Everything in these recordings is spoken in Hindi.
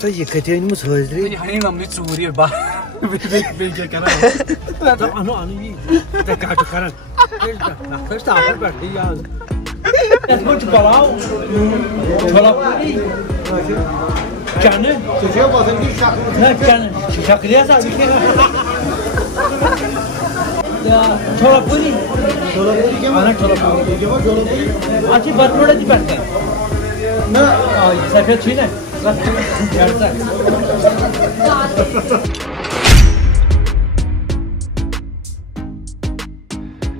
तो ये कहते हैं मुझे हज़री ये हनी हमने चोरी बा बे क्या करा तो अनु ये तो काट करन फर्स्ट आप बैठ यार कुछ बनाओ थोड़ा जाने तुझे पसंद की जाने शक्रिया सा या थोड़ा पूरी क्या माना थोड़ा पूरी अच्छी बात थोड़ा सी बात कर ना सफेद छी ना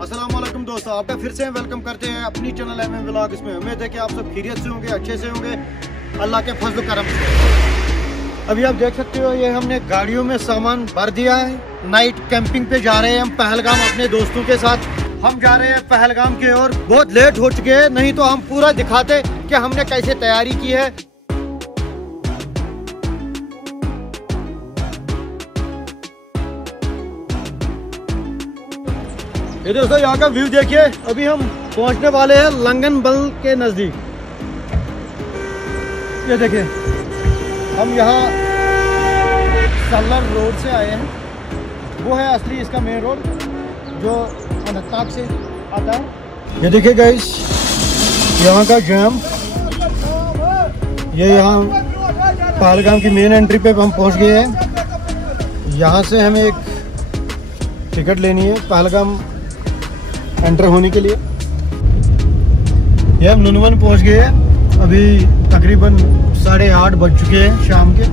अस्सलाम वालेकुम दोस्तों, आपका फिर से वेलकम करते हैं अपनी चैनल एमएम व्लॉग। इसमें उम्मीद है कि आप सब खैरियत से होंगे, अच्छे से होंगे, अल्लाह के फजल करम से। अभी आप देख सकते हो ये हमने गाड़ियों में सामान भर दिया है। नाइट कैंपिंग पे जा रहे हैं हम पहलगाम अपने दोस्तों के साथ। हम जा रहे हैं पहलगाम की ओर। बहुत लेट हो चुके हैं, नहीं तो हम पूरा दिखाते कि हमने कैसे तैयारी की है। ये दोस्तों यहाँ का व्यू देखिए। अभी हम पहुंचने वाले हैं लंगन बल के नजदीक। ये देखिए हम यहाँ सल्लर रोड से आए हैं। वो है असली इसका मेन रोड जो अनंतनाग से आता है। ये देखिए गाइस यहाँ का जैम। ये यहाँ पहलगाम की मेन एंट्री पे हम पहुँच गए हैं। यहाँ से हमें एक टिकट लेनी है पहलगाम एंटर होने के लिए। ये हम नुनवन पहुंच गए हैं। अभी तकरीबन 8:30 बज चुके हैं शाम के।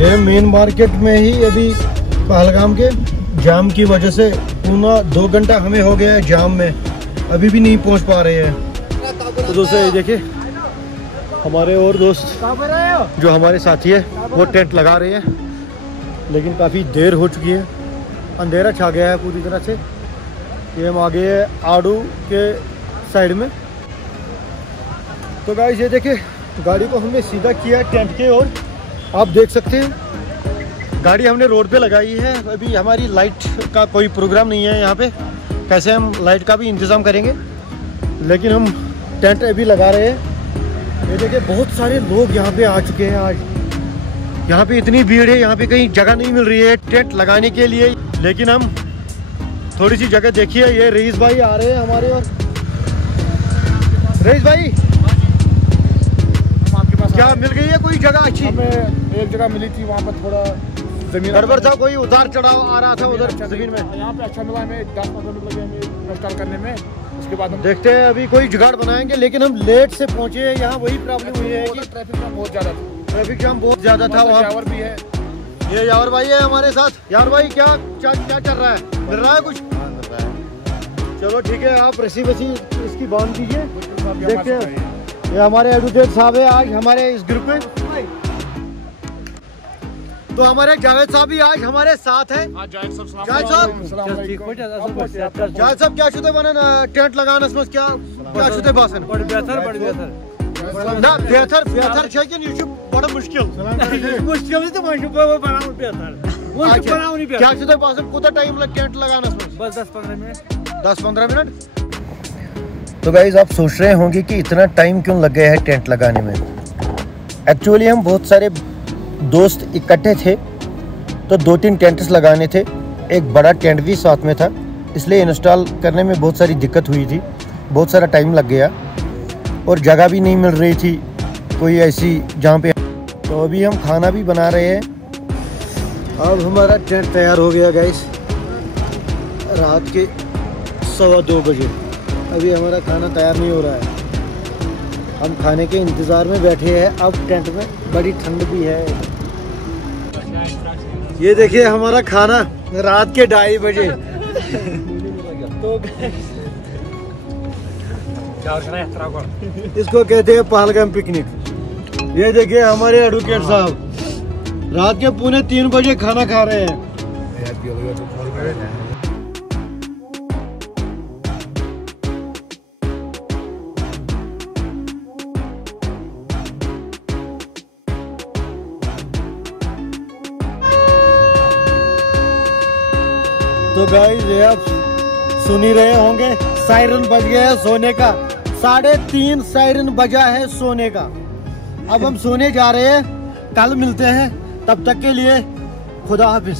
ये मेन मार्केट में ही अभी पहलगाम के जाम की वजह से पूरा 2 घंटा हमें हो गया है जाम में, अभी भी नहीं पहुंच पा रहे हैं। तो दोस्तों ये देखिए हमारे और दोस्त जो हमारे साथी है वो टेंट लगा रहे हैं, लेकिन काफ़ी देर हो चुकी है, अंधेरा छा गया है पूरी तरह से। ये हम आ गए हैं आड़ू के साइड में। तो गाइस ये देखिए गाड़ी को हमने सीधा किया टेंट के ओर। आप देख सकते हैं गाड़ी हमने रोड पे लगाई है। अभी हमारी लाइट का कोई प्रोग्राम नहीं है यहाँ पे, कैसे हम लाइट का भी इंतज़ाम करेंगे, लेकिन हम टेंट अभी लगा रहे हैं। ये देखिए बहुत सारे लोग यहाँ पे आ चुके हैं आज। यहाँ पे इतनी भीड़ है, यहाँ पे कहीं जगह नहीं मिल रही है टेंट लगाने के लिए, लेकिन हम थोड़ी सी जगह देखिए। ये रईस भाई आ रहे हैं हमारे। और रईस भाई क्या मिल गई है कोई जगह अच्छी? हमें एक जगह मिली थी, वहाँ पर थोड़ा जमीन गड़बड़ था, कोई उतार चढ़ाव आ रहा था उधर जमीन में। यहाँ पे अच्छा मिला हमें, 10-15 मिनट लगे हमें इंस्टॉल करने में। उसके बाद हम देखते हैं अभी कोई जुगाड़ बनाएंगे, लेकिन हम लेट से पहुंचे हैं यहाँ। वही प्रॉब्लम हुई है कि ट्रैफिक जाम बहुत ज़्यादा था। ट्रैफिक जाम बहुत ज़्यादा था। वहाँ यावर भी है, ये यावर भाई है हमारे साथ। यावर भाई क्या चल रहा है? मिल रहा है कुछ? चलो ठीक है, आप रस्सी वसी इसकी बांध दीजिए। देखते हैं। ये हमारे एडवोकेट साहब है आज हमारे इस ग्रुप में। तो हमारे जावेद साहब भी आज हमारे साथ हैं। जावेद साहब क्या शुते बने टेंट लगाने में क्या शुते बासन बड़ बेहतर ना बेहतर छे कि ये बड़ा मुश्किल तो मैं वो बनाऊं बेहतर वो बनाऊं नहीं क्या शुते बासन कोता टाइम लग टेंट लगाने में? बस 10-15 मिनट। तो गाइज आप सोच रहे होंगे कि इतना टाइम क्यों लग गया है टेंट लगाने में। एक्चुअली हम बहुत सारे दोस्त इकट्ठे थे, तो 2-3 टेंट्स लगाने थे। एक बड़ा टेंट भी साथ में था, इसलिए इंस्टॉल करने में बहुत सारी दिक्कत हुई थी, बहुत सारा टाइम लग गया और जगह भी नहीं मिल रही थी कोई ऐसी जहाँ पे। तो अभी हम खाना भी बना रहे हैं। अब हमारा टेंट तैयार हो गया गाइस, रात के 2:15 बजे। अभी हमारा खाना तैयार नहीं हो रहा है, हम खाने के इंतज़ार में बैठे हैं। अब टेंट में बड़ी ठंड भी है। ये देखिए हमारा खाना रात के 2:30 बजे। तो इसको कहते हैं पहलगाम पिकनिक। ये देखिए हमारे एडवोकेट साहब रात के 2:45 बजे खाना खा रहे हैं। तो गाइस ये आप सुन ही रहे होंगे, सायरन बज गया है सोने का। 3:30 सायरन बजा है सोने का। अब हम सोने जा रहे हैं, कल मिलते हैं, तब तक के लिए खुदा हाफिज।